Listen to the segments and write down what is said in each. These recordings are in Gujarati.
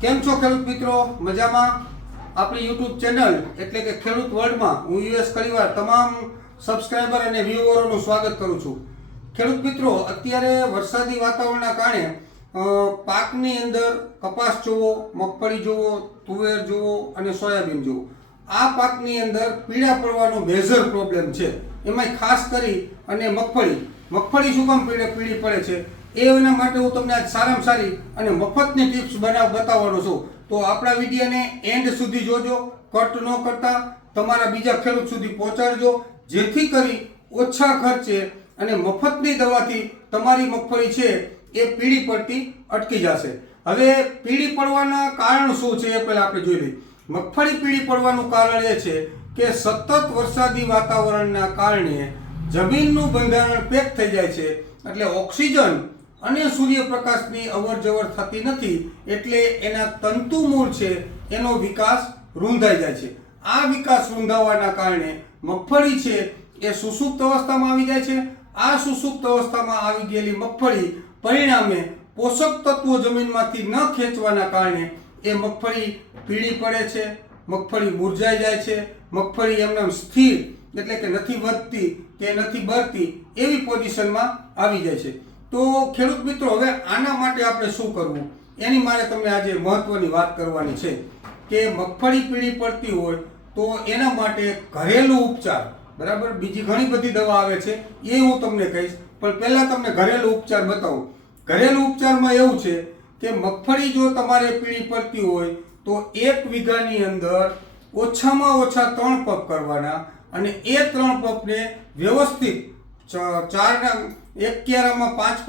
કેમ છો ખેડૂત મિત્રો? મજામાં? આપણી યુટ્યુબ ચેનલ એટલે કે ખેડૂત વર્લ્ડમાં હું યુએસ પરિવાર તમામ સબસ્ક્રાઇબર અને વ્યુઅરોનું સ્વાગત કરું છું. ખેડૂત મિત્રો, અત્યારે વરસાદી વાતાવરણના કારણે પાકની અંદર કપાસ જુઓ, મગફળી જુઓ, તુવેર જુઓ અને સોયાબીન જુઓ, આ પાકની અંદર પીળા પડવાનો મેજર પ્રોબ્લેમ છે. એમાંય ખાસ કરી અને મગફળી શું કામ પીળી પડે છે એના માટે હું તમને આજ સારામાં સારી અને મફતની ટિપ્સ બતાવવાનો છું. તો આપણા વિડીયોને એન્ડ સુધી જોજો, કટ ન કરતા તમારા બીજા ખેડૂત સુધી પહોંચાડજો, જેથી કરી ઓછા ખર્ચે અને મફતની દવાથી તમારી મગફળી છે એ પીળી પડતી અટકી જશે. હવે પીળી પડવાના કારણ શું છે એ પહેલાં આપણે જોઈ લઈએ. મગફળી પીળી પડવાનું કારણ એ છે કે સતત વરસાદી વાતાવરણના કારણે જમીનનું બંધારણ પેક થઈ જાય છે, એટલે ઓક્સિજન અને સૂર્યપ્રકાશની અવર જવર થતી નથી, એટલે એના તંતુ મૂળ છે એનો વિકાસ રૂંધાઈ જાય છે. આ વિકાસ રૂંધાવાના કારણે મગફળી છે એ સુસુપ્ત અવસ્થામાં આવી જાય છે. આ સુસુપ્ત અવસ્થામાં આવી ગયેલી મગફળી પરિણામે પોષક તત્વો જમીનમાંથી ન ખેંચવાના કારણે એ મગફળી પીળી પડે છે, મગફળી મુરઝાઈ જાય છે, મગફળી એમને સ્થિર એટલે કે નથી વધતી કે નથી બળતી એવી પોઝિશનમાં આવી જાય છે. તો ખેડૂત મિત્રો, હવે આના માટે આપણે શું કરવું એની મારે તમને આજે મહત્વની વાત કરવાની છે કે મગફળી પીળી પડતી હોય તો એના માટે ઘરેલું ઉપચાર, બરાબર, બીજી ઘણી બધી દવા આવે છે એ હું તમને કહીશ, પણ પહેલાં તમને ઘરેલું ઉપચાર બતાવું. ઘરેલું ઉપચારમાં એવું છે કે મગફળી જો તમારે પીળી પડતી હોય તો 1 વીઘાની અંદર ઓછામાં ઓછા 3 પંપ કરવાના, અને એ 3 પંપને વ્યવસ્થિત એક ક્યારામાં 5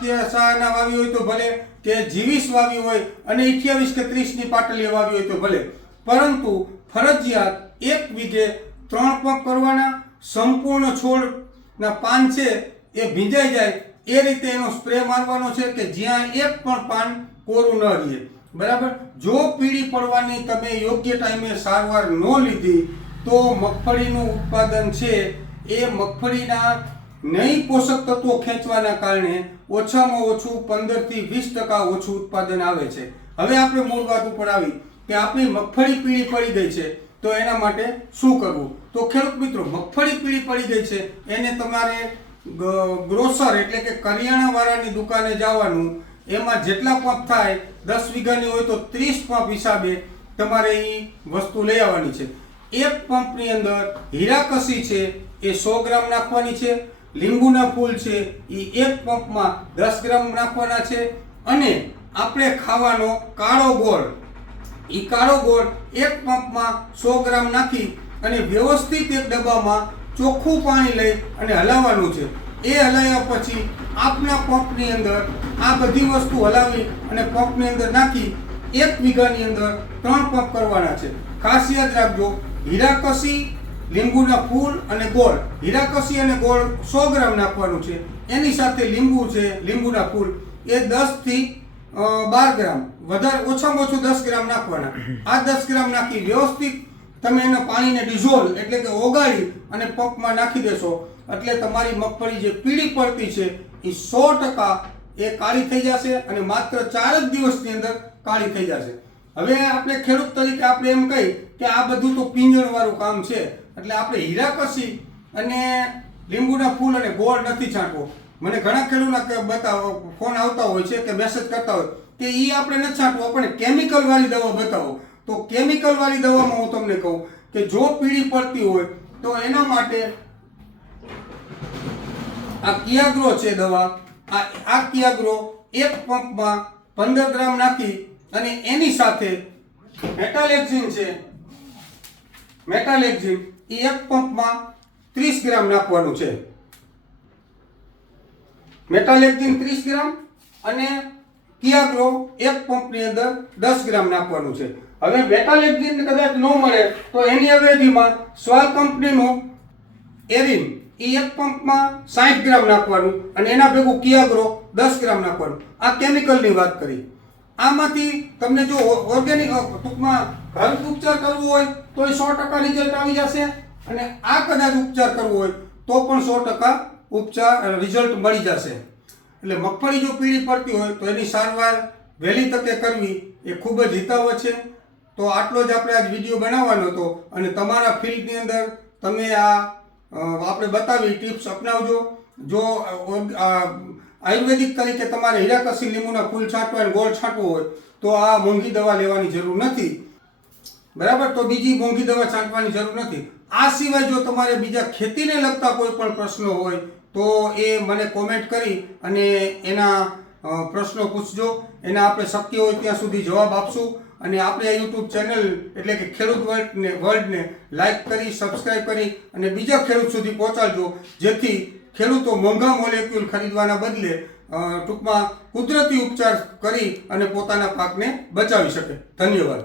ક્યારા વાવી હોય તો ભલે, કે 20 વાવી હોય અને 28 કે 30ની પાટલીએ વાવી હોય તો ભલે, પરંતુ ફરજિયાત 1 વીઘે 3 પંપ કરવાના. સંપૂર્ણ છોડના પાન છે એ ભીંજાઈ જાય એ રીતે એનો સ્પ્રે મારવાનો છે કે જ્યાં એક પણ પાન કોરું ન રહે, બરાબર. જો પીળી પડવાની તમે યોગ્ય ટાઈમે સારવાર ન લીધી તો મગફળીનું ઉત્પાદન છે એ મગફળીના નહીં પોષક તત્વો ખેંચવાના કારણે ઓછામાં ઓછું 15 થી 20% ઓછું ઉત્પાદન આવે છે. હવે આપણે મૂળ વાત ઉપર આવી કે આપણી મગફળી પીળી પડી ગઈ છે તો એના માટે શું કરવું. તો ખેડૂત મિત્રો, મગફળી પીળી પડી ગઈ છે એને તમારે ગ્રોસર એટલે કે કરિયાણાવાળાની દુકાને જવાનું, એમાં જેટલા પંપ થાય 10 વીઘાની હોય તો 30 પંપ હિસાબે તમારે એ વસ્તુ લઈ આવવાની છે. એક પંપની અંદર હીરાકસી છે એ 100 ગ્રામ નાખવાની છે, લીંબુના ફૂલ છે એ એક પંપમાં 10 ગ્રામ નાખવાના છે, અને આપણે ખાવાનો કાળો ગોળ, એ કાળો ગોળ એક પંપમાં 100 ગ્રામ નાખી અને વ્યવસ્થિત એક ડબ્બામાં ચોખ્ખું પાણી લઈ અને હલાવવાનું છે. એ હલાવ્યા પછી આપના પંપની અંદર આ બધી વસ્તુ હલાવી અને પંપની અંદર નાખી 1 વીઘાની અંદર 3 પંપ કરવાના છે. ખાસ યાદ રાખજો, હીરાકસી, લીંબુના ફૂલ અને ગોળ, હીરાકસી અને ગોળ 100 ગ્રામ નાખવાનું છે, એની સાથે લીંબુ છે, લીંબુના ફૂલ એ 10 થી 12 ગ્રામ, વધારે ઓછામાં ઓછું 10 ગ્રામ નાખવાના. આ 10 ગ્રામ નાખી વ્યવસ્થિત તમે એના પાણીને ડિઝોલ્વ એટલે કે ઓગાળી અને પંપમાં નાખી દેશો એટલે તમારી મગફળી જે પીળી પડતી છે એ 100% એ કાળી થઈ જશે અને માત્ર 4 જ દિવસની અંદર કાળી થઈ જશે. હવે આપણે ખેડૂત તરીકે આપણે એમ કહી કે આ બધું તો પિંજણવાળું કામ છે, એટલે આપણે હીરાકસી અને લીંબુના ફૂલ અને ગોળ નથી છાંટવો. મને ઘણા ખેડૂતના ફોન આવતા હોય છે કે મેસેજ કરતા હોય કે એ આપણે નથી છાંટવું, આપણે કેમિકલવાળી દવા બતાવો. તો કેમિકલવાળી દવામાં હું તમને કહું કે જો પીળી પડતી હોય તો એના માટે આ કિયાગ્રો છે દવા, આ કિયાગ્રો એક પંપમાં 15 ગ્રામ નાખી અને એની સાથે મેટાલેક્ઝિન છે, મેટાલેક્ઝિન એ એક પંપમાં 30 ગ્રામ નાખવાનું છે. મેટાલેક્ઝિન 30 ગ્રામ અને કિયાગ્રો એક પંપની અંદર 10 ગ્રામ નાખવાનું છે. હવે મેટાલેક્ઝિન કદાચ ન મળે તો એની અવેજીમાં સ્વાલ કંપનીનું એરિન એ એક પંપમાં 60 ગ્રામ નાખવાનું અને એના ભેગું કિયાગ્રો 10 ગ્રામ નાખવાનું. આ કેમિકલની વાત કરી. આમાંથી તમને જો ઓર્ગેનિક ટૂંકમાં ઘરેલું ઉપચાર કરવો હોય તો 100% રિઝલ્ટ આવી જશે, અને આ કદાચ ઉપચાર કરવો હોય તો પણ 100% ઉપચાર રિઝલ્ટ મળી જશે. એટલે મગફળી જો પીળી પડતી હોય તો એની સારવાર વહેલી તકે કરવી એ ખૂબ જ હિતાવહ છે. તો આટલો જ આપણે આજ વિડીયો બનાવવાનો હતો અને તમારા ફિલ્ડની અંદર તમે આપણે બતાવી ટિપ્સ અપનાવજો. જો આયુર્વેદિક તરીકે તમારે હીરાકસી લીંબુના ફૂલ છાંટવા અને ગોળ છાંટવો હોય તો આ મોંઘી દવા લેવાની જરૂર નથી. બરાબર, તો બીજી મોંઘી દવા છાંટવાની જરૂર નથી. આ સિવાય જો તમારે બીજા ખેતીને લગતા કોઈ પણ પ્રશ્નો હોય તો એ મને કોમેન્ટ કરી અને એના પ્રશ્નો પૂછજો. એના આપણે શક્ય હોય ત્યાં સુધી જવાબ આપશું. અને આપણે આ યુટ્યુબ ચેનલ એટલે કે ખેડૂત વર્લ્ડને લાઈક કરી, સબસ્ક્રાઈબ કરી અને બીજા ખેડૂત સુધી પહોંચાડજો, જેથી ખેડૂતો મોંઘા મોલેક્યુલ ખરીદવાના બદલે ટૂંકમાં કુદરતી ઉપચાર કરી અને પોતાના પાકને બચાવી શકે. ધન્યવાદ.